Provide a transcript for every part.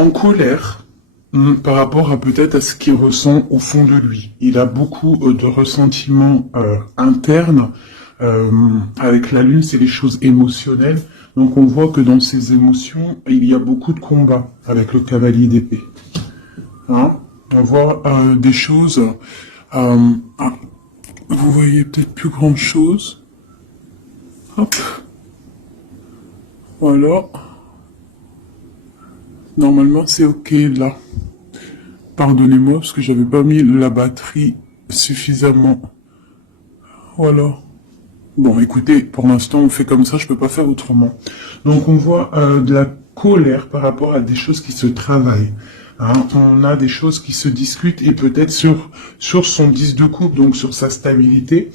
en colère par rapport à peut-être à ce qu'il ressent au fond de lui. Il a beaucoup de ressentiments internes. Avec la lune, c'est les choses émotionnelles. Donc on voit que dans ces émotions, il y a beaucoup de combats avec le cavalier d'épée. Hein, on voit des choses... vous voyez peut-être plus grand chose. Hop. Voilà. Normalement, c'est OK là. Pardonnez-moi parce que j'avais pas mis la batterie suffisamment. Voilà. Bon, écoutez, pour l'instant, on fait comme ça, je peux pas faire autrement. Donc, on voit de la colère par rapport à des choses qui se travaillent. Hein, on a des choses qui se discutent et peut-être sur son 10 de coupe, donc sur sa stabilité,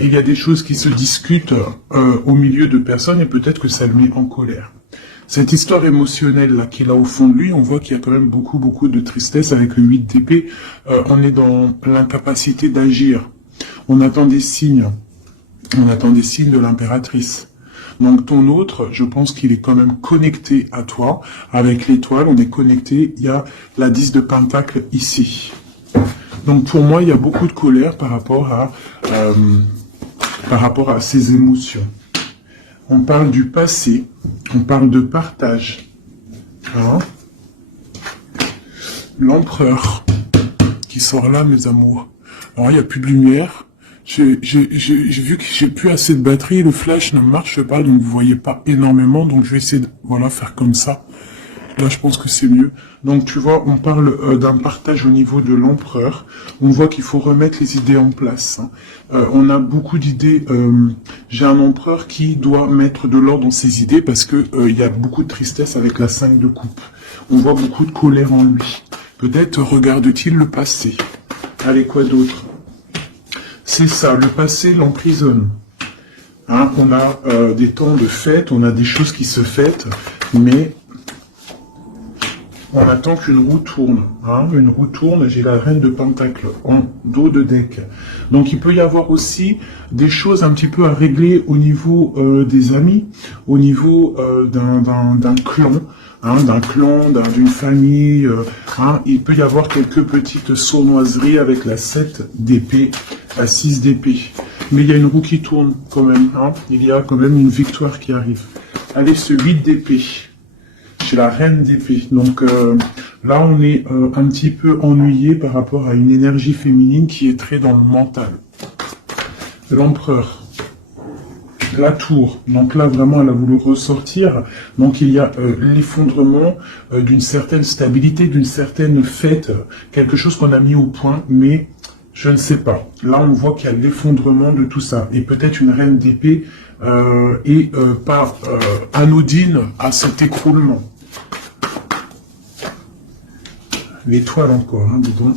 il y a des choses qui se discutent au milieu de personnes et peut-être que ça le met en colère. Cette histoire émotionnelle là qu'il a au fond de lui, on voit qu'il y a quand même beaucoup de tristesse avec le 8 d'épée. On est dans l'incapacité d'agir. On attend des signes. On attend des signes de l'impératrice. Donc ton autre, je pense qu'il est quand même connecté à toi. Avec l'étoile, on est connecté. Il y a la 10 de pentacle ici. Donc pour moi, il y a beaucoup de colère par rapport à ces émotions. On parle du passé, on parle de partage. Hein? L'empereur qui sort là, mes amours. Alors, il n'y a plus de lumière. J'ai vu que j'ai plus assez de batterie, le flash ne marche pas, donc vous voyez pas énormément, donc je vais essayer de voilà, faire comme ça. Là, je pense que c'est mieux. Donc, tu vois, on parle d'un partage au niveau de l'empereur. On voit qu'il faut remettre les idées en place. Hein. On a beaucoup d'idées. J'ai un empereur qui doit mettre de l'ordre dans ses idées parce que il y a beaucoup de tristesse avec la 5 de coupe. On voit beaucoup de colère en lui. Peut-être regarde-t-il le passé. Allez, quoi d'autre? C'est ça, le passé l'emprisonne. Hein, on a des temps de fête, on a des choses qui se fêtent, mais on attend qu'une roue tourne. Hein, une roue tourne, j'ai la reine de pentacle en dos de deck. Donc il peut y avoir aussi des choses un petit peu à régler au niveau des amis, au niveau d'un clan. Hein, d'une famille, hein, il peut y avoir quelques petites sournoiseries avec la 7 d'épée, la 6 d'épée. Mais il y a une roue qui tourne quand même, hein, il y a quand même une victoire qui arrive. Allez, ce 8 d'épée, j'ai la reine d'épée. Donc là, on est un petit peu ennuyé par rapport à une énergie féminine qui est très dans le mental. L'empereur. La tour, donc là vraiment elle a voulu ressortir, donc il y a l'effondrement d'une certaine stabilité, d'une certaine fête, quelque chose qu'on a mis au point, mais je ne sais pas. Là on voit qu'il y a l'effondrement de tout ça, et peut-être une reine d'épée est pas anodine à cet écroulement. L'étoile encore, hein, dis donc.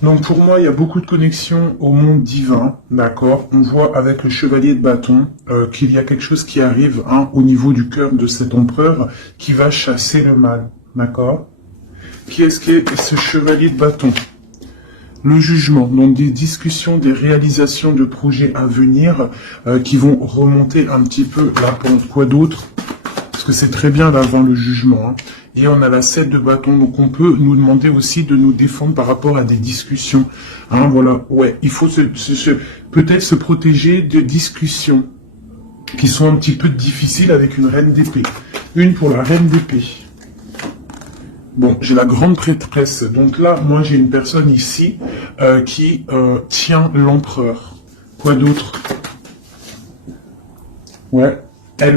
Donc pour moi, il y a beaucoup de connexions au monde divin, d'accord. On voit avec le chevalier de bâton qu'il y a quelque chose qui arrive hein, au niveau du cœur de cet empereur qui va chasser le mal, d'accord. Qui est-ce qui est ce chevalier de bâton? Le jugement, donc des discussions, des réalisations de projets à venir qui vont remonter un petit peu la pente. Quoi d'autre? Parce que c'est très bien d'avant le jugement. Hein. Et on a la 7 de bâton, donc on peut nous demander aussi de nous défendre par rapport à des discussions. Hein, voilà, ouais, il faut peut-être se protéger de discussions qui sont un petit peu difficiles avec une reine d'épée. Une pour la reine d'épée. Bon, j'ai la grande prêtresse. Donc là, moi, j'ai une personne ici qui tient l'empereur. Quoi d'autre? Ouais. Elle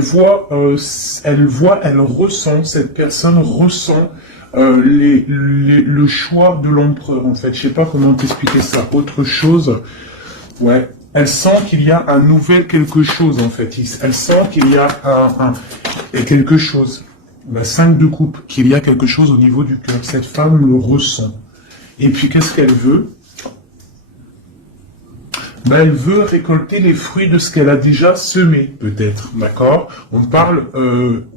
ressent, cette personne ressent le choix de l'empereur, en fait. Je sais pas comment t'expliquer ça. Autre chose, ouais. Elle sent qu'il y a un nouvel quelque chose, en fait. Elle sent qu'il y a quelque chose. La 5 de coupe, qu'il y a quelque chose au niveau du cœur. Cette femme le ressent. Et puis, qu'est-ce qu'elle veut? Ben, elle veut récolter les fruits de ce qu'elle a déjà semé, peut-être, d'accord? On parle,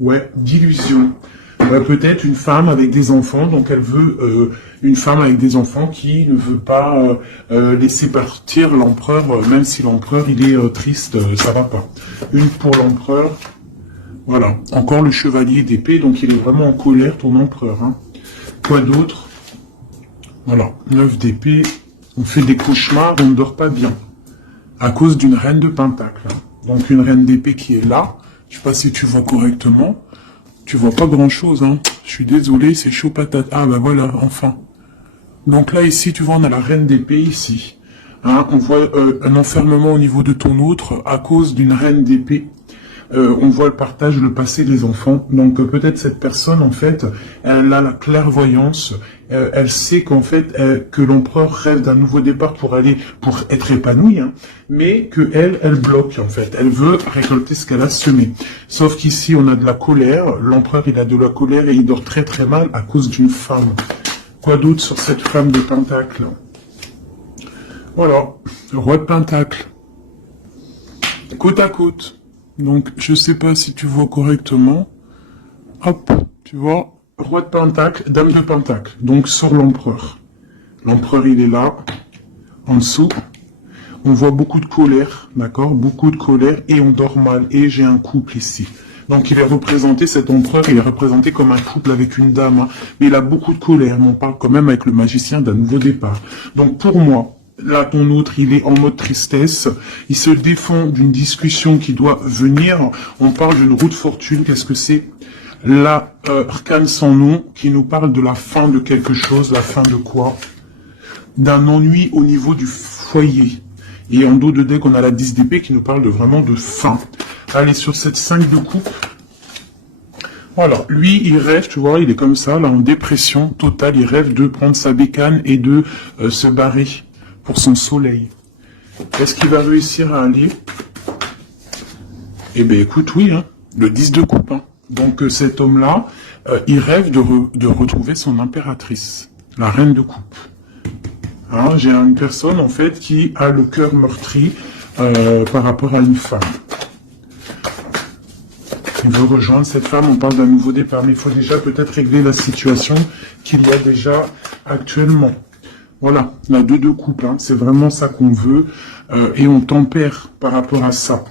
ouais, d'illusion. Peut-être une femme avec des enfants, donc elle veut une femme avec des enfants qui ne veut pas laisser partir l'empereur, même si l'empereur, il est triste, ça va pas. Une pour l'empereur, Voilà, encore le chevalier d'épée, donc il est vraiment en colère, ton empereur. Hein. Quoi d'autre? Voilà, 9 d'épée, on fait des cauchemars, on ne dort pas bien. À cause d'une reine de pentacle. Hein. Donc une reine d'épée qui est là, je sais pas si tu vois correctement, tu vois pas grand chose. Hein. Je suis désolé, c'est chaud patate. Ah ben voilà, enfin. Donc là ici, tu vois, on a la reine d'épée ici. Hein, on voit un enfermement au niveau de ton autre à cause d'une reine d'épée. On voit le partage, le passé des enfants. Donc peut-être cette personne, en fait, elle a la clairvoyance. Elle sait qu'en fait, que l'empereur rêve d'un nouveau départ pour être épanoui, hein, mais que elle bloque, en fait. Elle veut récolter ce qu'elle a semé. Sauf qu'ici, on a de la colère. L'empereur, il a de la colère et il dort très très mal à cause d'une femme. Quoi d'autre sur cette femme de pentacle? Voilà, roi de pentacle. Côte à côte. Donc, je sais pas si tu vois correctement. Hop, tu vois, roi de pentacle, dame de pentacle. Donc, sur l'empereur. L'empereur, il est là, en dessous. On voit beaucoup de colère, d'accord? Beaucoup de colère, et on dort mal. Et j'ai un couple ici. Donc, il est représenté, cet empereur, il est représenté comme un couple avec une dame. Hein, mais il a beaucoup de colère. Mais on parle quand même avec le magicien d'un nouveau départ. Donc, pour moi, là, ton autre, il est en mode tristesse. Il se défend d'une discussion qui doit venir. On parle d'une roue de fortune. Qu'est-ce que c'est? La arcane sans nom qui nous parle de la fin de quelque chose. La fin de quoi? D'un ennui au niveau du foyer. Et en dos de deck, on a la 10 d'épée qui nous parle de vraiment de fin. Allez, sur cette 5 de coupe. Voilà, lui, il rêve, tu vois, il est comme ça, là, en dépression totale. Il rêve de prendre sa bécane et de se barrer pour son soleil. Est-ce qu'il va réussir à aller? Eh bien, écoute, oui, hein, le 10 de coupe. Hein. Donc, cet homme-là, il rêve de retrouver son impératrice, la reine de coupe. Hein, j'ai une personne, en fait, qui a le cœur meurtri par rapport à une femme. Il veut rejoindre cette femme, on parle d'un nouveau départ, mais il faut déjà peut-être régler la situation qu'il y a déjà actuellement. Voilà, la 2 de coupe, hein, c'est vraiment ça qu'on veut, et on tempère par rapport à ça.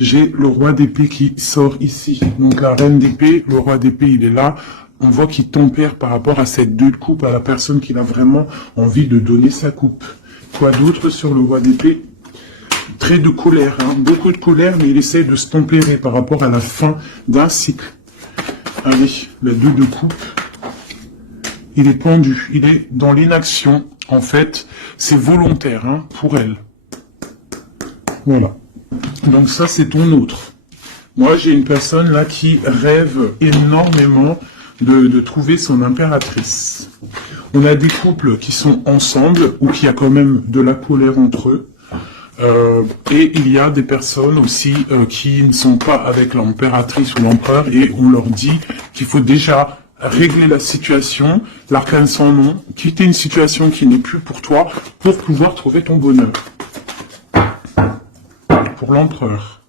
J'ai le roi d'épée qui sort ici, donc la reine d'épée, le roi d'épée, il est là, on voit qu'il tempère par rapport à cette 2 de coupe, à la personne qui a vraiment envie de donner sa coupe. Quoi d'autre sur le roi d'épée? Très de colère, hein, beaucoup de colère, mais il essaie de se tempérer par rapport à la fin d'un cycle. Allez, la 2 de coupe, il est pendu, il est dans l'inaction. En fait, c'est volontaire hein, pour elle. Voilà. Donc ça, c'est ton autre. Moi, j'ai une personne là qui rêve énormément de trouver son impératrice. On a des couples qui sont ensemble ou qui a quand même de la colère entre eux. Et il y a des personnes aussi qui ne sont pas avec l'impératrice ou l'empereur et on leur dit qu'il faut déjà régler la situation, l'arcane sans nom, quitter une situation qui n'est plus pour toi pour pouvoir trouver ton bonheur. Pour l'empereur.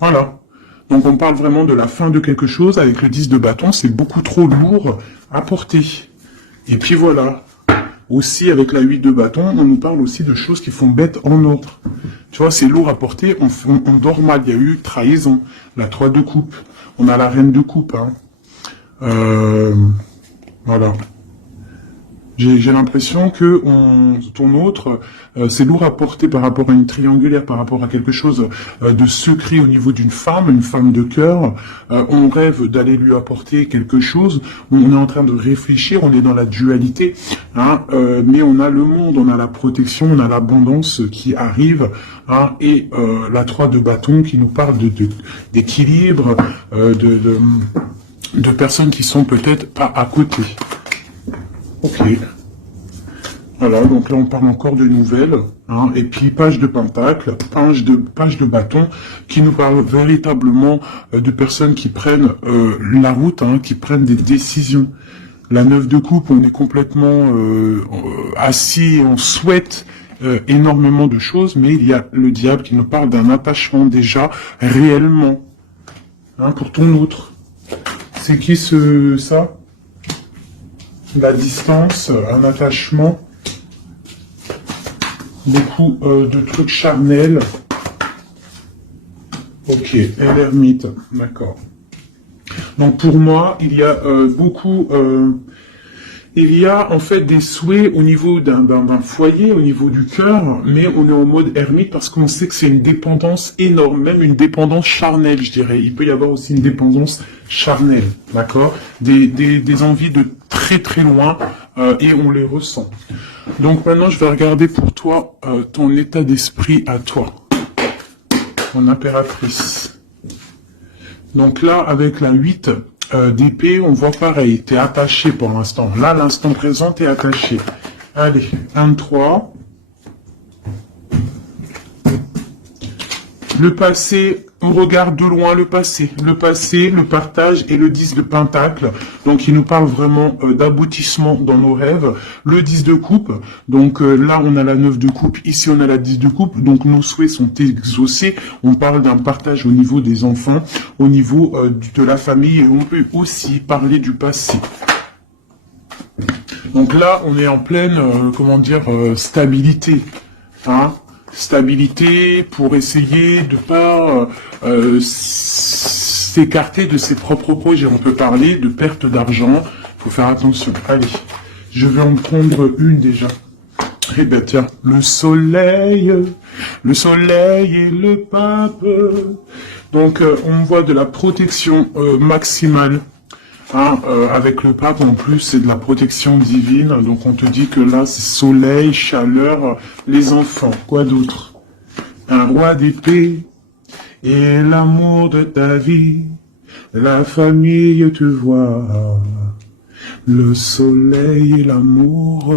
Voilà. Donc on parle vraiment de la fin de quelque chose avec le 10 de bâton, c'est beaucoup trop lourd à porter. Et puis voilà. Aussi, avec la 8 de bâton, on nous parle aussi de choses qui font bête en ordre. Tu vois, c'est lourd à porter, on dort mal. Il y a eu trahison, la 3 de coupe. On a la reine de coupe. Hein. Voilà. J'ai l'impression que ton autre, c'est lourd à porter par rapport à une triangulaire, par rapport à quelque chose de secret au niveau d'une femme, une femme de cœur. On rêve d'aller lui apporter quelque chose. On est en train de réfléchir, on est dans la dualité. Hein, mais on a le monde, on a la protection, on a l'abondance qui arrive. Hein, et la 3 de bâton qui nous parle d'équilibre, de personnes qui sont peut-être pas à côté. Ok. Voilà, donc là on parle encore de nouvelles, hein, et puis page de pentacle, page de bâton, qui nous parle véritablement de personnes qui prennent la route, hein, qui prennent des décisions. La 9 de coupe, on est complètement assis, et on souhaite énormément de choses, mais il y a le diable qui nous parle d'un attachement déjà réellement, hein, pour ton autre. C'est qui ça? La distance, un attachement, beaucoup de trucs charnels. Ok, l'ermite, d'accord. Donc pour moi, il y a beaucoup... il y a en fait des souhaits au niveau d'un foyer, au niveau du cœur, mais on est en mode ermite parce qu'on sait que c'est une dépendance énorme, même une dépendance charnelle, je dirais. Il peut y avoir aussi une dépendance charnelle, d'accord, des envies de très très loin et on les ressent. Donc maintenant, je vais regarder pour toi ton état d'esprit à toi, mon impératrice. Donc là, avec la 8... d'épée, on voit pareil, t'es attaché pour l'instant. Là, l'instant présent, t'es attaché. Allez, 1, 3. Le passé, on regarde de loin le passé, le partage et le 10 de pentacle. Donc, il nous parle vraiment d'aboutissement dans nos rêves. Le 10 de coupe, donc là, on a la 9 de coupe, ici, on a la 10 de coupe. Donc, nos souhaits sont exaucés. On parle d'un partage au niveau des enfants, au niveau de la famille, et on peut aussi parler du passé. Donc là, on est en pleine, stabilité, hein. Stabilité pour essayer de pas s'écarter de ses propres projets. On peut parler de perte d'argent, faut faire attention. Allez, je vais en prendre une déjà. Eh ben tiens, le soleil et le pape. Donc on voit de la protection maximale. Hein, avec le pape en plus c'est de la protection divine, donc on te dit que là c'est soleil, chaleur, les enfants, quoi d'autre? Un roi d'épée et l'amour de ta vie, la famille te voit, le soleil et l'amour.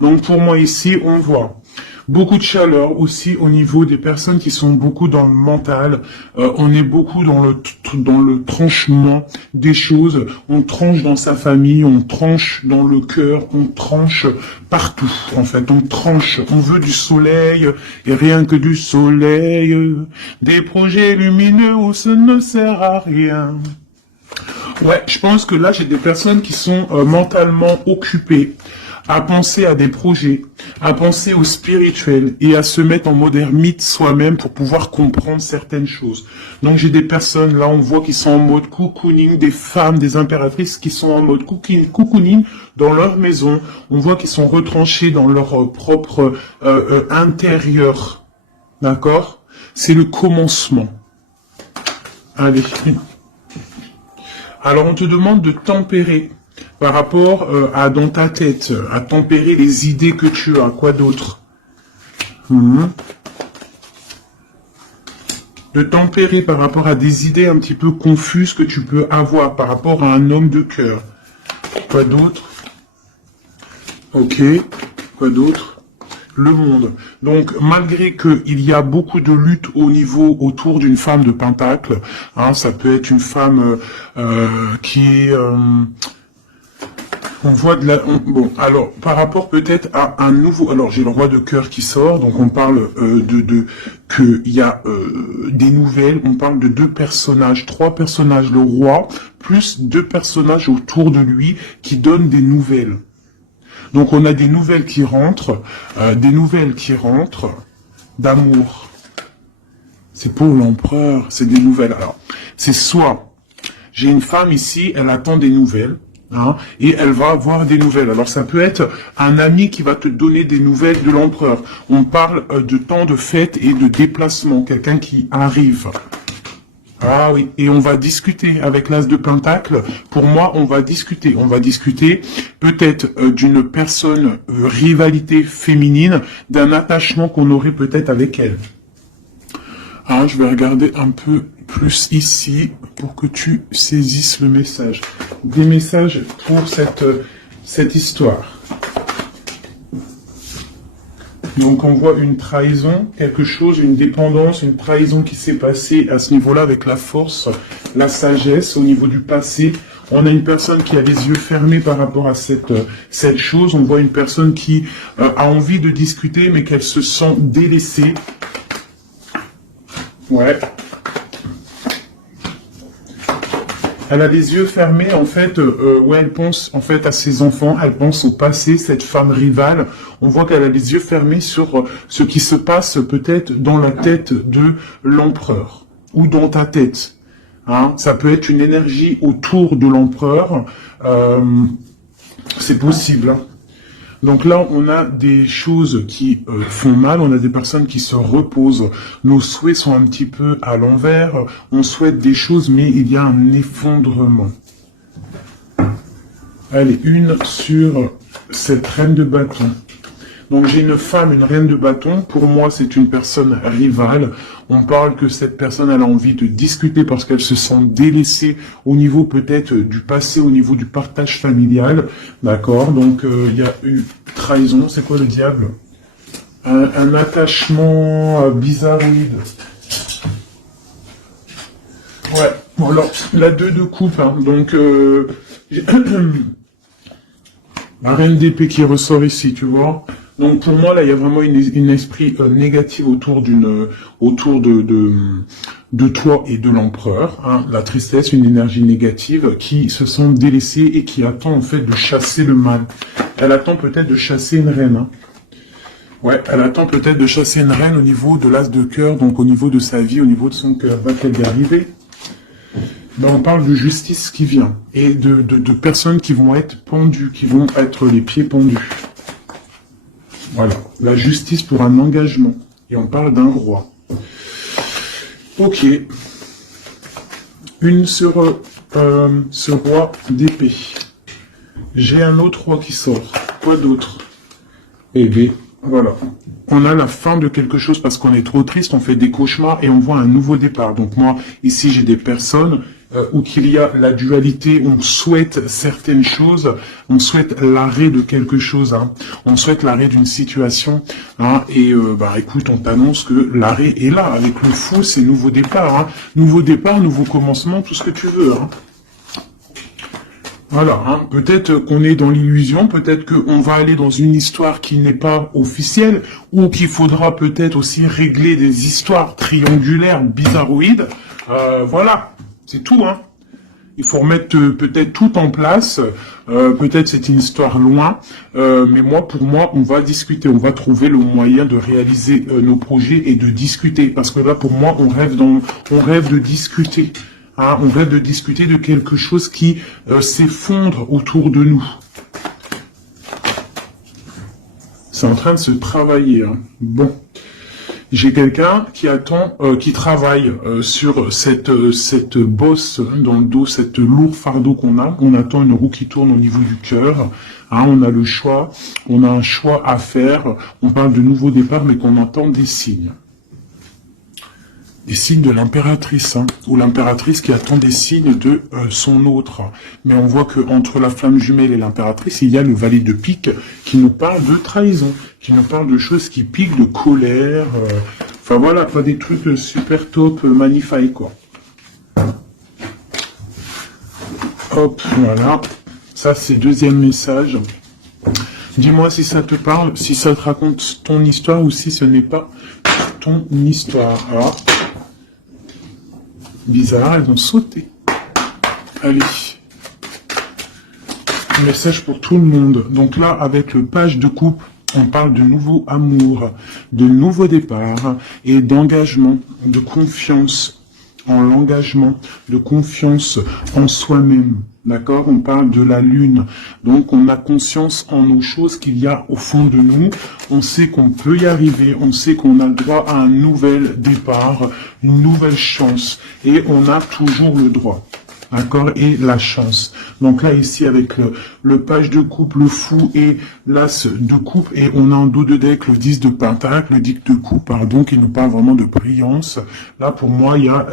Donc pour moi ici on voit beaucoup de chaleur aussi au niveau des personnes qui sont beaucoup dans le mental. On est beaucoup dans le tranchement des choses. On tranche dans sa famille, on tranche dans le cœur, on tranche partout. En fait, on tranche. On veut du soleil et rien que du soleil. Des projets lumineux où ça ne sert à rien. Ouais, je pense que là j'ai des personnes qui sont mentalement occupées à penser à des projets, à penser au spirituel et à se mettre en mode ermite soi-même pour pouvoir comprendre certaines choses. Donc j'ai des personnes, là on voit qui sont en mode cocooning, des femmes, des impératrices qui sont en mode cocooning dans leur maison. On voit qu'ils sont retranchés dans leur propre intérieur. D'accord? C'est le commencement. Allez. Alors on te demande de tempérer par rapport à dans ta tête, à tempérer les idées que tu as, quoi d'autre? De tempérer par rapport à des idées un petit peu confuses que tu peux avoir par rapport à un homme de cœur. Quoi d'autre? Ok, quoi d'autre? Le monde. Donc, malgré qu'il y a beaucoup de lutte au niveau autour d'une femme de pentacle, hein, ça peut être une femme qui est... on voit de la... bon, alors, par rapport peut-être à un nouveau... Alors, j'ai le roi de cœur qui sort, donc on parle qu'il y a des nouvelles, on parle de 2 personnages, 3 personnages, le roi, plus 2 personnages autour de lui qui donnent des nouvelles. Donc, on a des nouvelles qui rentrent d'amour. C'est pour l'empereur, c'est des nouvelles. Alors, c'est soit, j'ai une femme ici, elle attend des nouvelles, hein, et elle va avoir des nouvelles. Alors ça peut être un ami qui va te donner des nouvelles de l'empereur. On parle de temps de fête et de déplacement, quelqu'un qui arrive. Ah oui, et on va discuter avec l'as de pentacle. Pour moi, on va discuter peut-être d'une personne, rivalité féminine, d'un attachement qu'on aurait peut-être avec elle. Alors, je vais regarder un peu plus ici pour que tu saisisses le message. Des messages pour cette histoire. Donc on voit une trahison, quelque chose, une dépendance, une trahison qui s'est passée à ce niveau-là avec la force, la sagesse au niveau du passé. On a une personne qui a les yeux fermés par rapport à cette chose. On voit une personne qui a envie de discuter mais qu'elle se sent délaissée. Ouais. Elle a les yeux fermés, en fait, où elle pense en fait à ses enfants, elle pense au passé, cette femme rivale. On voit qu'elle a les yeux fermés sur ce qui se passe peut-être dans la tête de l'empereur, ou dans ta tête. Hein. Ça peut être une énergie autour de l'empereur. C'est possible. Hein. Donc là, on a des choses qui font mal, on a des personnes qui se reposent. Nos souhaits sont un petit peu à l'envers. On souhaite des choses, mais il y a un effondrement. Allez, une sur cette reine de bâton. Donc j'ai une femme, une reine de bâton. Pour moi, c'est une personne rivale. On parle que cette personne elle a envie de discuter parce qu'elle se sent délaissée au niveau peut-être du passé, au niveau du partage familial. D'accord. Donc il y a eu trahison. C'est quoi le diable? Un attachement bizarroïde. Ouais. Bon, alors la 2 de coupe. Hein, donc la reine d'épée qui ressort ici, tu vois. Donc pour moi là, il y a vraiment une esprit négatif autour de toi et de l'empereur. Hein. La tristesse, une énergie négative qui se sent délaissée et qui attend en fait de chasser le mal. Elle attend peut-être de chasser une reine. Hein. Ouais, elle attend peut-être de chasser une reine au niveau de l'as de cœur, donc au niveau de sa vie, au niveau de son cœur. Va-t-elle y arriver? Ben, on parle de justice qui vient et de personnes qui vont être pendues, qui vont être les pieds pendus. Voilà, la justice pour un engagement. Et on parle d'un roi. Ok. Une sur ce roi d'épée. J'ai un autre roi qui sort. Quoi d'autre? Eh bien, voilà. On a la fin de quelque chose parce qu'on est trop triste, on fait des cauchemars et on voit un nouveau départ. Donc moi, ici, j'ai des personnes où qu'il y a la dualité, on souhaite certaines choses, on souhaite l'arrêt de quelque chose, hein. On souhaite l'arrêt d'une situation, hein, et bah écoute, on t'annonce que l'arrêt est là, avec le fou, c'est nouveau départ, hein. Nouveau départ, nouveau commencement, tout ce que tu veux, hein. Voilà, hein. Peut-être qu'on est dans l'illusion, peut-être qu'on va aller dans une histoire qui n'est pas officielle, ou qu'il faudra peut-être aussi régler des histoires triangulaires, bizarroïdes, voilà. C'est tout, hein. Il faut remettre peut-être tout en place. Peut-être c'est une histoire loin, mais pour moi, on va discuter. On va trouver le moyen de réaliser nos projets et de discuter. Parce que là, pour moi, on rêve de discuter. Hein, on rêve de discuter de quelque chose qui s'effondre autour de nous. C'est en train de se travailler. Hein. Bon. J'ai quelqu'un qui attend, qui travaille sur cette bosse dans le dos, cette lourd fardeau qu'on a. On attend une roue qui tourne au niveau du cœur. Hein, on a le choix, on a un choix à faire. On parle de nouveau départ, mais qu'on entend des signes. Des signes de l'impératrice, hein, ou l'impératrice qui attend des signes de son autre. Mais on voit que entre la flamme jumelle et l'impératrice, il y a le valet de pique qui nous parle de trahison, qui nous parle de choses qui piquent, de colère. Enfin voilà, pas des trucs super top, magnifiques quoi. Hop, voilà. Ça c'est deuxième message. Dis-moi si ça te parle, si ça te raconte ton histoire ou si ce n'est pas ton histoire. Alors, bizarre, elles ont sauté. Allez. Message pour tout le monde. Donc là, avec le page de coupe, on parle de nouveau amour, de nouveau départ et d'engagement, de confiance en l'engagement, de confiance en soi-même. D'accord? On parle de la lune. Donc, on a conscience en nos choses qu'il y a au fond de nous. On sait qu'on peut y arriver. On sait qu'on a le droit à un nouvel départ, une nouvelle chance. Et on a toujours le droit. D'accord? Et la chance. Donc là, ici, avec le page de coupe, le fou et l'as de coupe, et on a en dos de deck le 10 de pentacle, le 10 de coupe, pardon, qui nous parle vraiment de brillance. Là, pour moi, il y a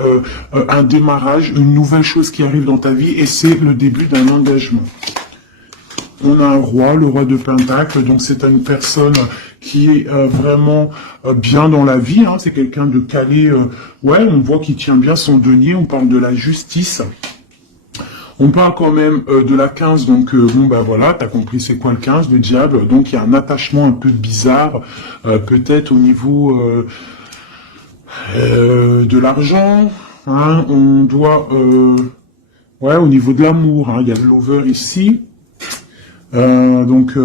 un démarrage, une nouvelle chose qui arrive dans ta vie, et c'est le début d'un engagement. On a un roi, le roi de pentacle, donc c'est une personne qui est vraiment bien dans la vie, hein, c'est quelqu'un de calé, ouais, on voit qu'il tient bien son denier, on parle de la justice. On parle quand même de la 15, donc bon bah voilà, t'as compris c'est quoi le 15, le diable, donc il y a un attachement un peu bizarre, peut-être au niveau de l'argent, hein, on doit, ouais, au niveau de l'amour, hein, il y a le lover ici, donc,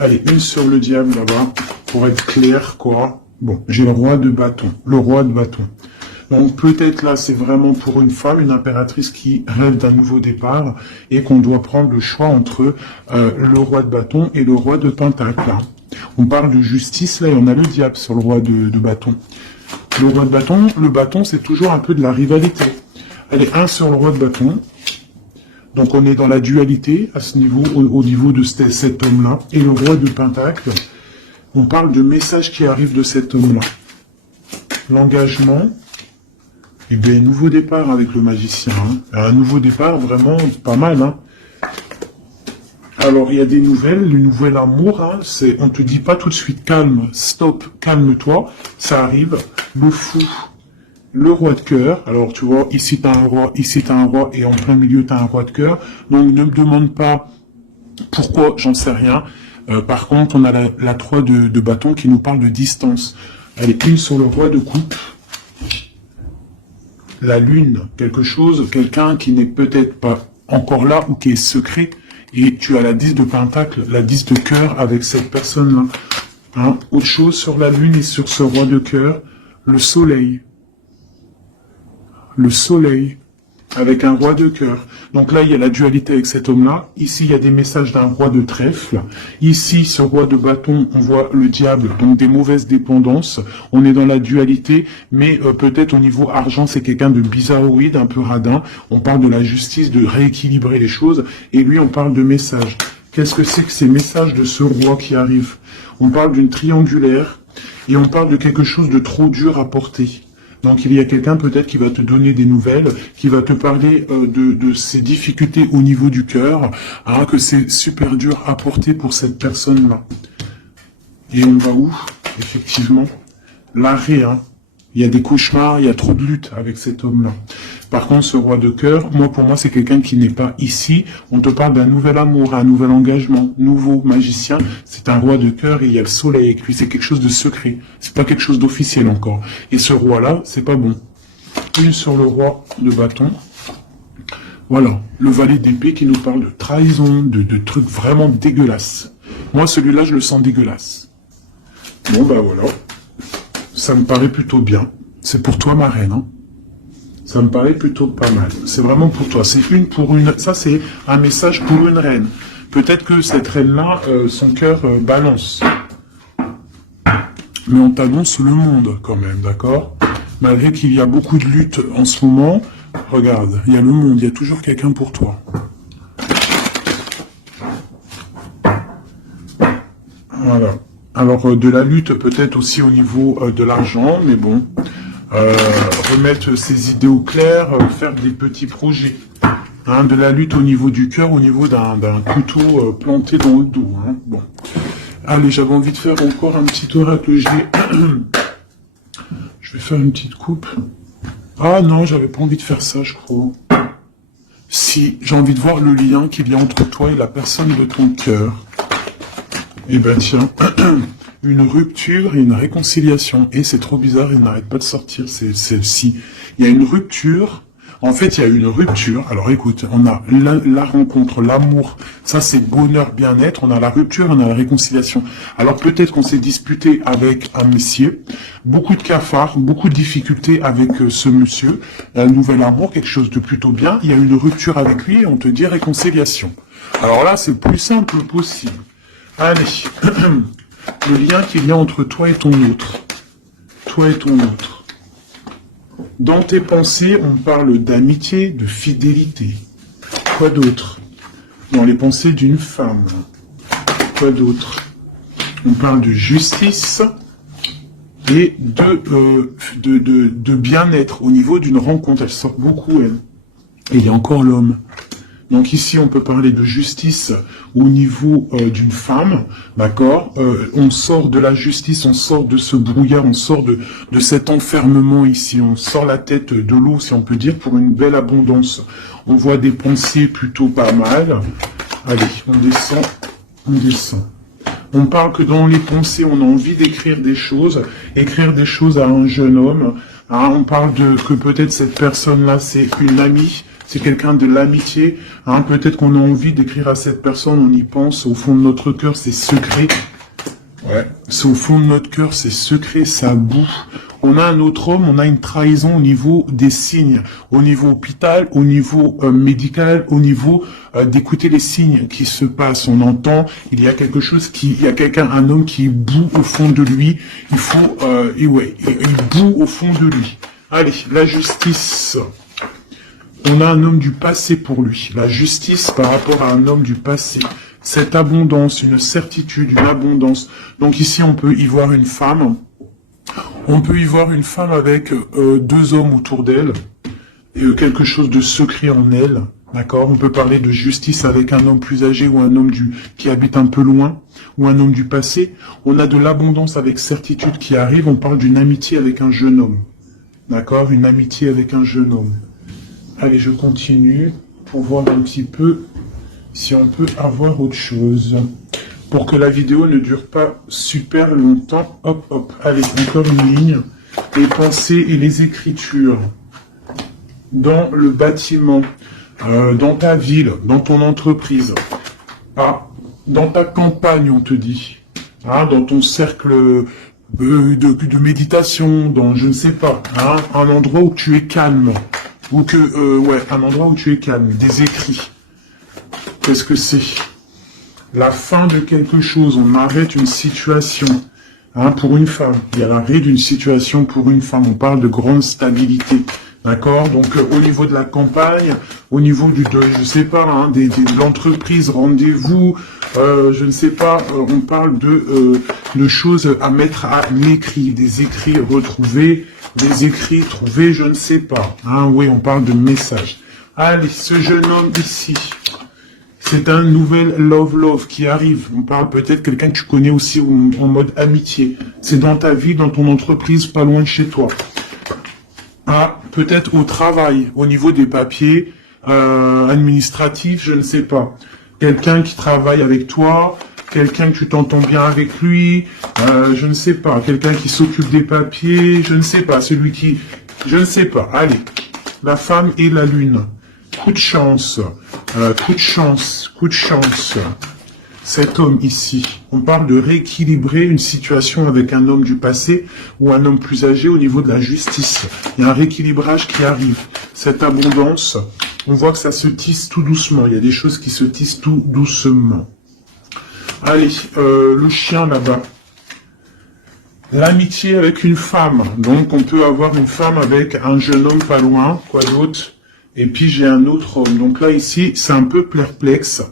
allez, une sur le diable là-bas, pour être clair, quoi. Bon, j'ai le roi de bâton, Donc peut-être là, c'est vraiment pour une femme, une impératrice qui rêve d'un nouveau départ et qu'on doit prendre le choix entre le roi de bâton et le roi de pentacle. Hein. On parle de justice, là, et on a le diable sur le roi de bâton. Le roi de bâton, le bâton, c'est toujours un peu de la rivalité. Allez, un sur le roi de bâton. Donc on est dans la dualité à ce niveau, au niveau de cet homme-là. Et le roi de pentacle, on parle de messages qui arrivent de cet homme-là. L'engagement, et bien nouveau départ avec le magicien. Hein. Un nouveau départ vraiment pas mal. Hein. Alors il y a des nouvelles, le nouvel amour, hein, c'est, on te dit pas tout de suite calme, stop, calme-toi, ça arrive. Le fou, le roi de cœur. Alors tu vois, ici t'as un roi, ici t'as un roi, et en plein milieu t'as un roi de cœur. Donc ne me demande pas pourquoi, j'en sais rien. Par contre, on a la 3 de bâton qui nous parle de distance. Elle est une sur le roi de coupe. La lune, quelque chose, quelqu'un qui n'est peut-être pas encore là ou qui est secret. Et tu as la 10 de pentacle, la 10 de cœur avec cette personne-là. Hein, autre chose sur la lune et sur ce roi de cœur, le soleil. Le soleil, avec un roi de cœur. Donc là, il y a la dualité avec cet homme-là. Ici, il y a des messages d'un roi de trèfle. Ici, ce roi de bâton, on voit le diable, donc des mauvaises dépendances. On est dans la dualité, mais peut-être au niveau argent, c'est quelqu'un de bizarroïde, un peu radin. On parle de la justice, de rééquilibrer les choses. Et lui, on parle de messages. Qu'est-ce que c'est que ces messages de ce roi qui arrive? On parle d'une triangulaire, et on parle de quelque chose de trop dur à porter. Donc il y a quelqu'un peut-être qui va te donner des nouvelles, qui va te parler de ses difficultés au niveau du cœur, hein, que c'est super dur à porter pour cette personne-là. Et on va où? Effectivement, l'arrêt. Hein. Il y a des cauchemars, il y a trop de lutte avec cet homme-là. Par contre, ce roi de cœur, pour moi, c'est quelqu'un qui n'est pas ici. On te parle d'un nouvel amour, un nouvel engagement, nouveau magicien. C'est un roi de cœur et il y a le soleil avec lui. C'est quelque chose de secret. C'est pas quelque chose d'officiel encore. Et ce roi-là, c'est pas bon. Une sur le roi de bâton. Voilà. Le valet d'épée qui nous parle de trahison, de trucs vraiment dégueulasses. Moi, celui-là, je le sens dégueulasse. Bon, bah voilà. Ça me paraît plutôt bien. C'est pour toi, ma reine, hein. Ça me paraît plutôt pas mal. C'est vraiment pour toi. C'est une pour une. Ça, c'est un message pour une reine. Peut-être que cette reine-là, son cœur balance. Mais on t'annonce le monde, quand même, d'accord? Malgré qu'il y a beaucoup de luttes en ce moment, regarde, il y a le monde, il y a toujours quelqu'un pour toi. Voilà. Alors, de la lutte, peut-être aussi au niveau de l'argent, mais bon... remettre ses idées au clair, faire des petits projets. Hein, de la lutte au niveau du cœur, au niveau d'un couteau planté dans le dos. Hein. Bon. Allez, j'avais envie de faire encore un petit oracle G. Je vais faire une petite coupe. Ah non, j'avais pas envie de faire ça, je crois. Si, j'ai envie de voir le lien qu'il y a entre toi et la personne de ton cœur. Eh ben tiens... une rupture et une réconciliation. Et c'est trop bizarre, il n'arrête pas de sortir, c'est celle-ci. Il y a une rupture, en fait il y a une rupture, alors écoute, on a la rencontre, l'amour, ça c'est bonheur, bien-être, on a la rupture, on a la réconciliation. Alors peut-être qu'on s'est disputé avec un monsieur, beaucoup de cafards, beaucoup de difficultés avec ce monsieur, un nouvel amour, quelque chose de plutôt bien, il y a une rupture avec lui et on te dit réconciliation. Alors là c'est le plus simple possible. Allez, le lien qu'il y a entre toi et ton autre. Toi et ton autre. Dans tes pensées, on parle d'amitié, de fidélité. Quoi d'autre? Dans les pensées d'une femme. Quoi d'autre? On parle de justice et de bien-être au niveau d'une rencontre. Elle sort beaucoup, elle. Et il y a encore l'homme. Donc ici, on peut parler de justice au niveau d'une femme, d'accord? On sort de la justice, on sort de ce brouillard, on sort de cet enfermement ici, on sort la tête de l'eau, si on peut dire, pour une belle abondance. On voit des pensées plutôt pas mal. Allez, on descend, on descend. On parle que dans les pensées, on a envie d'écrire des choses à un jeune homme. Hein, on parle que peut-être cette personne-là, c'est une amie, c'est quelqu'un de l'amitié. Hein, peut-être qu'on a envie d'écrire à cette personne, on y pense, au fond de notre cœur, c'est secret. Ouais. C'est au fond de notre cœur, c'est secret, ça boue. On a un autre homme, on a une trahison au niveau des signes, au niveau hôpital, au niveau médical, au niveau d'écouter les signes qui se passent. On entend, il y a quelque chose il y a quelqu'un, un homme qui bout au fond de lui. Il faut, il bout au fond de lui. Allez, la justice. On a un homme du passé pour lui. La justice par rapport à un homme du passé. Cette abondance, une certitude, une abondance. Donc ici, on peut y voir une femme. On peut y voir une femme avec deux hommes autour d'elle. Et quelque chose de secret en elle. D'accord? On peut parler de justice avec un homme plus âgé ou un homme qui habite un peu loin. Ou un homme du passé. On a de l'abondance avec certitude qui arrive. On parle d'une amitié avec un jeune homme. D'accord? Une amitié avec un jeune homme. Allez, je continue pour voir un petit peu si on peut avoir autre chose. Pour que la vidéo ne dure pas super longtemps. Hop, hop. Allez, encore une ligne. Les pensées et les écritures. Dans le bâtiment, dans ta ville, dans ton entreprise. Ah, dans ta campagne, on te dit. Ah, dans ton cercle de méditation, dans, je ne sais pas, hein, un endroit où tu es calme. Ou un endroit où tu es calme, des écrits. Qu'est-ce que c'est? La fin de quelque chose, on arrête une situation. Hein, pour une femme, il y a l'arrêt d'une situation pour une femme, on parle de grande stabilité. D'accord? Donc, au niveau de la campagne, au niveau je sais pas, hein, de l'entreprise, rendez-vous, je ne sais pas, on parle de choses à mettre à l'écrit, des écrits retrouvés, des écrits trouvés, je ne sais pas. Hein, oui, on parle de messages. Allez, ce jeune homme ici, c'est un nouvel love qui arrive. On parle peut-être quelqu'un que tu connais aussi en mode amitié. C'est dans ta vie, dans ton entreprise, pas loin de chez toi. Ah, peut-être au travail, au niveau des papiers administratifs, je ne sais pas. Quelqu'un qui travaille avec toi, quelqu'un que tu t'entends bien avec lui, je ne sais pas. Quelqu'un qui s'occupe des papiers, je ne sais pas. Celui qui... Je ne sais pas. Allez, la femme et la lune. Coup de chance, coup de chance, coup de chance. Cet homme ici, on parle de rééquilibrer une situation avec un homme du passé ou un homme plus âgé au niveau de la justice. Il y a un rééquilibrage qui arrive. Cette abondance, on voit que ça se tisse tout doucement. Il y a des choses qui se tissent tout doucement. Allez, le chien là-bas. L'amitié avec une femme. Donc on peut avoir une femme avec un jeune homme pas loin. Quoi d'autre? Et puis j'ai un autre homme. Donc là ici, c'est un peu perplexe.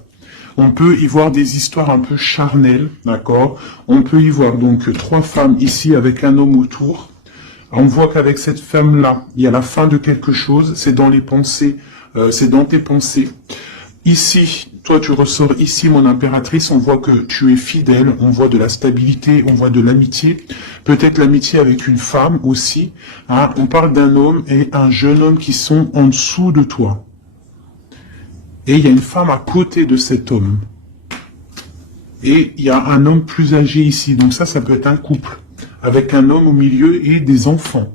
On peut y voir des histoires un peu charnelles, d'accord? On peut y voir donc trois femmes ici avec un homme autour. On voit qu'avec cette femme-là, il y a la fin de quelque chose. C'est dans les pensées, c'est dans tes pensées. Ici, toi tu ressors ici, mon impératrice, on voit que tu es fidèle, on voit de la stabilité, on voit de l'amitié. Peut-être l'amitié avec une femme aussi. Hein? On parle d'un homme et un jeune homme qui sont en dessous de toi. Et il y a une femme à côté de cet homme. Et il y a un homme plus âgé ici. Donc ça peut être un couple. Avec un homme au milieu et des enfants.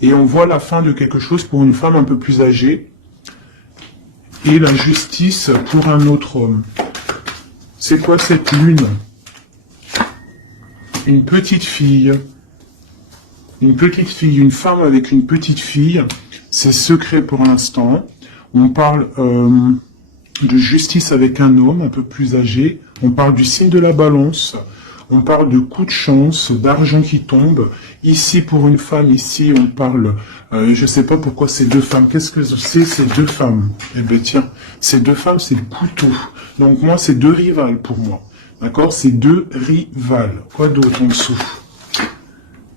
Et on voit la fin de quelque chose pour une femme un peu plus âgée. Et la justice pour un autre homme. C'est quoi cette lune? Une petite fille. Une petite fille. Une femme avec une petite fille. C'est secret pour l'instant. On parle de justice avec un homme un peu plus âgé. On parle du signe de la balance. On parle de coup de chance, d'argent qui tombe. Ici, pour une femme, ici, on parle... je ne sais pas pourquoi ces deux femmes. Qu'est-ce que c'est ces deux femmes? Eh bien, tiens, ces deux femmes, c'est le couteau. Donc, moi, c'est deux rivales pour moi. D'accord? C'est deux rivales. Quoi d'autre en dessous?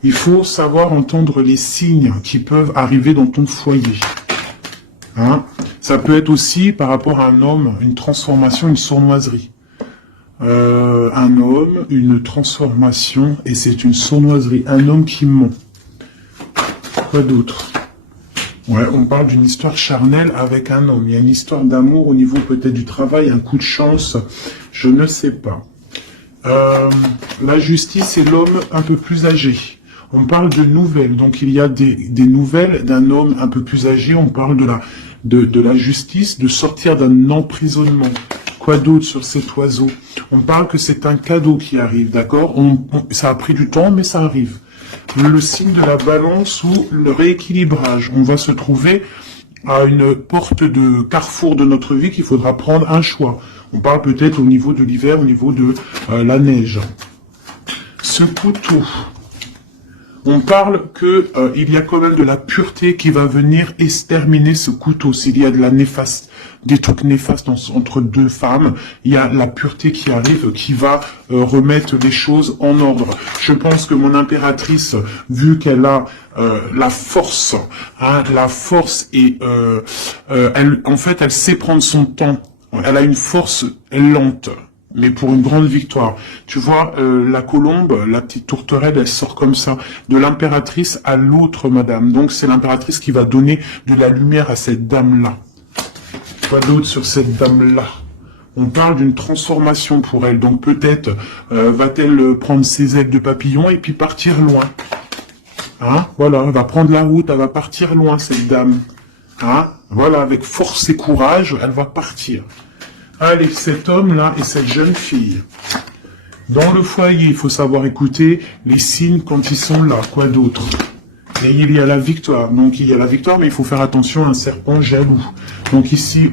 Il faut savoir entendre les signes qui peuvent arriver dans ton foyer. Hein? Ça peut être aussi par rapport à un homme, une transformation, une sournoiserie. Un homme, une transformation, et c'est une sournoiserie. Un homme qui ment. Quoi d'autre? Ouais, on parle d'une histoire charnelle avec un homme. Il y a une histoire d'amour au niveau peut-être du travail, un coup de chance, je ne sais pas. La justice, c'est l'homme un peu plus âgé. On parle de nouvelles, donc il y a des nouvelles d'un homme un peu plus âgé. On parle de la justice, de sortir d'un emprisonnement. Quoi d'autre sur cet oiseau? On parle que c'est un cadeau qui arrive, d'accord? Ça a pris du temps, mais ça arrive. le signe de la balance ou le rééquilibrage. On va se trouver à une porte de carrefour de notre vie qu'il faudra prendre un choix. On parle peut-être au niveau de l'hiver, au niveau de la neige. Ce couteau, on parle que il y a quand même de la pureté qui va venir exterminer ce couteau. S'il y a de la néfaste, des trucs néfastes entre deux femmes, il y a la pureté qui arrive, qui va remettre les choses en ordre. Je pense que mon impératrice, vu qu'elle a la force, la force et en fait, elle sait prendre son temps. Elle a une force lente, mais pour une grande victoire. Tu vois, la colombe, la petite tourterelle, elle sort comme ça, de l'impératrice à l'autre madame. Donc c'est l'impératrice qui va donner de la lumière à cette dame-là. Quoi d'autre sur cette dame-là? On parle d'une transformation pour elle. Donc peut-être va-t-elle prendre ses ailes de papillon et puis partir loin. Voilà, elle va prendre la route, elle va partir loin, cette dame. Voilà, avec force et courage, elle va partir. Allez, cet homme-là et cette jeune fille. Dans le foyer, il faut savoir écouter les signes quand ils sont là. Quoi d'autre? Et il y a la victoire. Donc, il y a la victoire, mais il faut faire attention à un serpent jaloux. Donc, ici,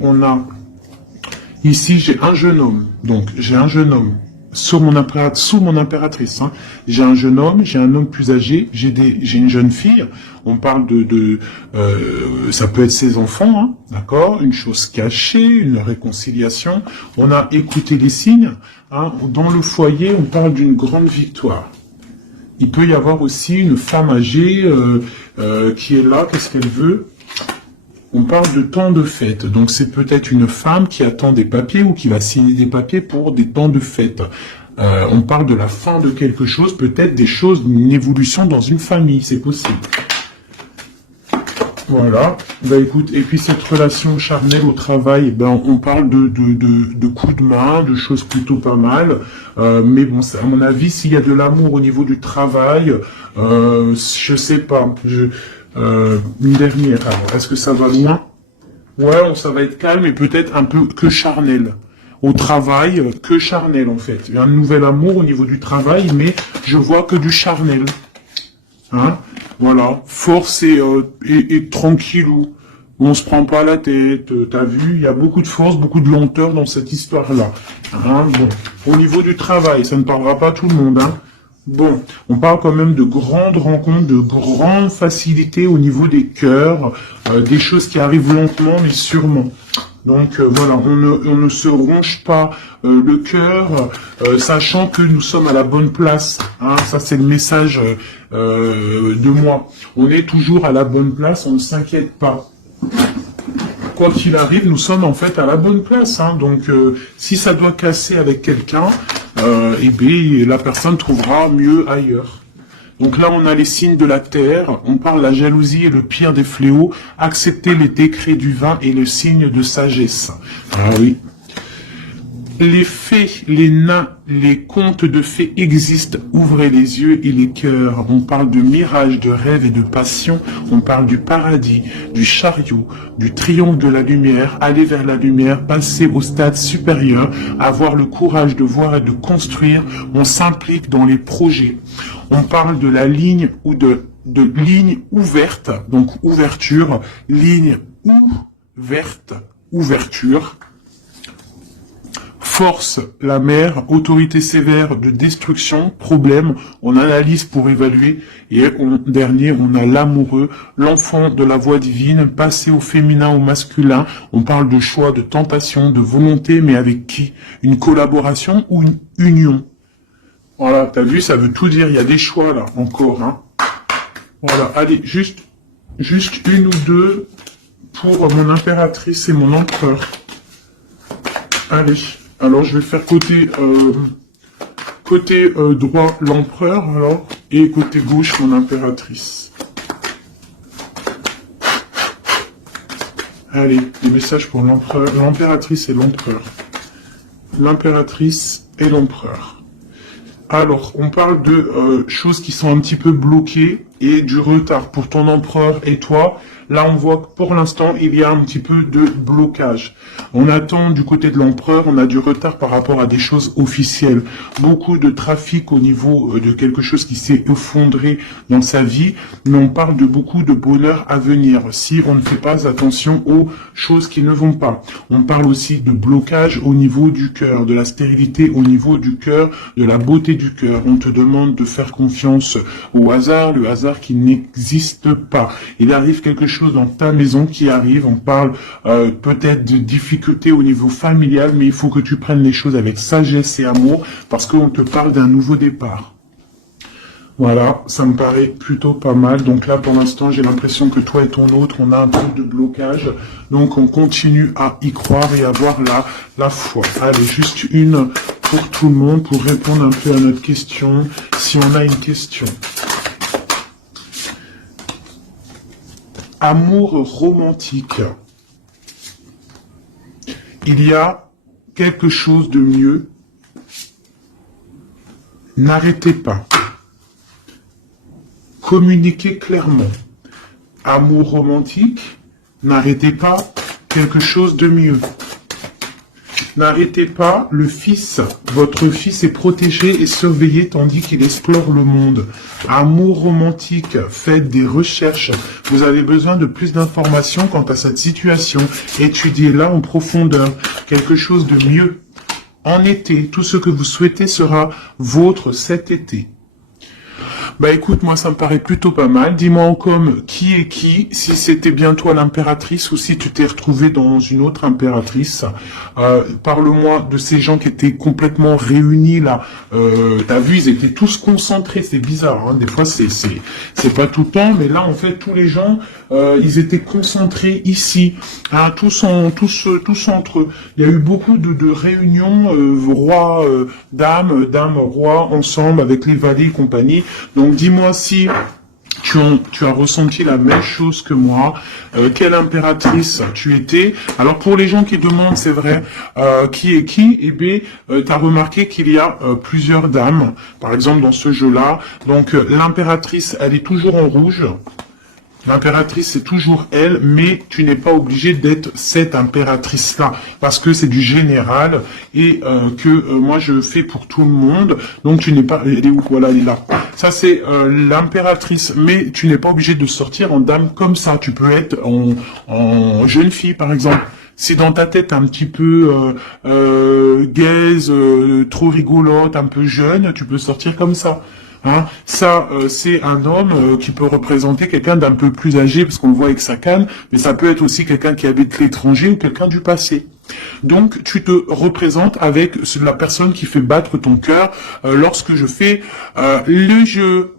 Ici, j'ai un jeune homme. Donc, j'ai un jeune homme. Sous mon impératrice. J'ai un jeune homme, j'ai un homme plus âgé, j'ai une jeune fille. On parle ça peut être ses enfants, d'accord, une chose cachée, une réconciliation. On a écouté les signes. Dans le foyer, on parle d'une grande victoire. Il peut y avoir aussi une femme âgée qui est là. Qu'est-ce qu'elle veut? On parle de temps de fête, donc c'est peut-être une femme qui attend des papiers ou qui va signer des papiers pour des temps de fête. On parle de la fin de quelque chose, peut-être des choses, une évolution dans une famille, c'est possible. Voilà. Écoute, et puis cette relation charnelle au travail, on parle de coups de main, de choses plutôt pas mal. Mais bon, à mon avis, s'il y a de l'amour au niveau du travail, je sais pas. Une dernière, alors, est-ce que ça va loin? Ouais, ça va être calme et peut-être un peu que charnel. Au travail, que charnel en fait. Il y a un nouvel amour au niveau du travail, mais je vois que du charnel. Voilà, force et tranquillou. On se prend pas la tête, t'as vu, il y a beaucoup de force, beaucoup de lenteur dans cette histoire-là. Bon. Au niveau du travail, ça ne parlera pas à tout le monde, Bon, on parle quand même de grandes rencontres, de grandes facilités au niveau des cœurs, des choses qui arrivent lentement mais sûrement. Donc voilà, on ne se ronge pas le cœur, sachant que nous sommes à la bonne place. Ça c'est le message de moi. On est toujours à la bonne place, on ne s'inquiète pas. Quoi qu'il arrive, nous sommes en fait à la bonne place. Donc si ça doit casser avec quelqu'un, la personne trouvera mieux ailleurs. Donc là, on a les signes de la terre, on parle de la jalousie et le pire des fléaux, accepter les décrets du vin et le signe de sagesse. Oui. Les fées, les nains, les contes de fées existent. Ouvrez les yeux et les cœurs. On parle de mirage, de rêve et de passion. On parle du paradis, du chariot, du triomphe de la lumière. Aller vers la lumière, passer au stade supérieur, avoir le courage de voir et de construire. On s'implique dans les projets. On parle de la ligne ou de ligne ouverte, donc ouverture, ligne ouverte, ouverture. Force, la mer, autorité sévère de destruction, problème, on analyse pour évaluer, et dernier, on a l'amoureux, l'enfant de la voix divine, passer au féminin, au masculin, on parle de choix, de tentation, de volonté, mais avec qui? Une collaboration ou une union? Voilà, t'as vu, ça veut tout dire, il y a des choix là, encore, Voilà, allez, juste une ou deux pour mon impératrice et mon empereur. Allez. Alors, je vais faire côté droit l'empereur, alors, et côté gauche mon impératrice. Allez, des messages pour l'empereur, l'impératrice et l'empereur. L'impératrice et l'empereur. Alors, on parle de choses qui sont un petit peu bloquées. et du retard pour ton empereur et toi. Là, on voit que pour l'instant, il y a un petit peu de blocage. On attend du côté de l'empereur, on a du retard par rapport à des choses officielles. Beaucoup de trafic au niveau de quelque chose qui s'est effondré dans sa vie, mais on parle de beaucoup de bonheur à venir si on ne fait pas attention aux choses qui ne vont pas. On parle aussi de blocage au niveau du cœur, de la stérilité au niveau du cœur, de la beauté du cœur. On te demande de faire confiance au hasard, le hasard qui n'existe pas. Il arrive quelque chose dans ta maison qui arrive, on parle peut-être de difficultés au niveau familial, mais il faut que tu prennes les choses avec sagesse et amour, parce qu'on te parle d'un nouveau départ. Voilà, ça me paraît plutôt pas mal. Donc là, pour l'instant, j'ai l'impression que toi et ton autre, on a un peu de blocage. Donc on continue à y croire et à avoir la foi. Allez, juste une pour tout le monde, pour répondre un peu à notre question, si on a une question. Amour romantique. Il y a quelque chose de mieux. N'arrêtez pas. Communiquez clairement. Amour romantique. N'arrêtez pas. Quelque chose de mieux. N'arrêtez pas, le fils, votre fils est protégé et surveillé tandis qu'il explore le monde. Amour romantique, faites des recherches. Vous avez besoin de plus d'informations quant à cette situation. Étudiez-la en profondeur. Quelque chose de mieux. En été, tout ce que vous souhaitez sera vôtre cet été. Bah écoute, moi ça me paraît plutôt pas mal. Dis-moi en com qui est qui, si c'était bien toi l'impératrice ou si tu t'es retrouvé dans une autre impératrice. Parle-moi de ces gens qui étaient complètement réunis là. T'as vu, ils étaient tous concentrés, c'est bizarre. Hein. Des fois c'est pas tout le temps, mais là en fait tous les gens ils étaient concentrés ici, hein, tous entre eux. Il y a eu beaucoup de réunions roi, dame, roi ensemble avec les valets et compagnie. Donc dis-moi si tu as ressenti la même chose que moi. Quelle impératrice tu étais? Alors pour les gens qui demandent, c'est vrai, qui est qui? Eh bien, tu as remarqué qu'il y a plusieurs dames, par exemple dans ce jeu-là. Donc l'impératrice, elle est toujours en rouge. L'impératrice, c'est toujours elle, mais tu n'es pas obligé d'être cette impératrice-là, parce que c'est du général, et que moi je fais pour tout le monde, donc tu n'es pas... Elle est où? Voilà, elle est là. Ça, c'est l'impératrice, mais tu n'es pas obligé de sortir en dame comme ça. Tu peux être en jeune fille, par exemple. Si dans ta tête un petit peu gaze, trop rigolote, un peu jeune, tu peux sortir comme ça. Hein, ça, c'est un homme qui peut représenter quelqu'un d'un peu plus âgé, parce qu'on le voit avec sa canne, mais ça peut être aussi quelqu'un qui habite l'étranger ou quelqu'un du passé. Donc, tu te représentes avec la personne qui fait battre ton cœur lorsque je fais le jeu.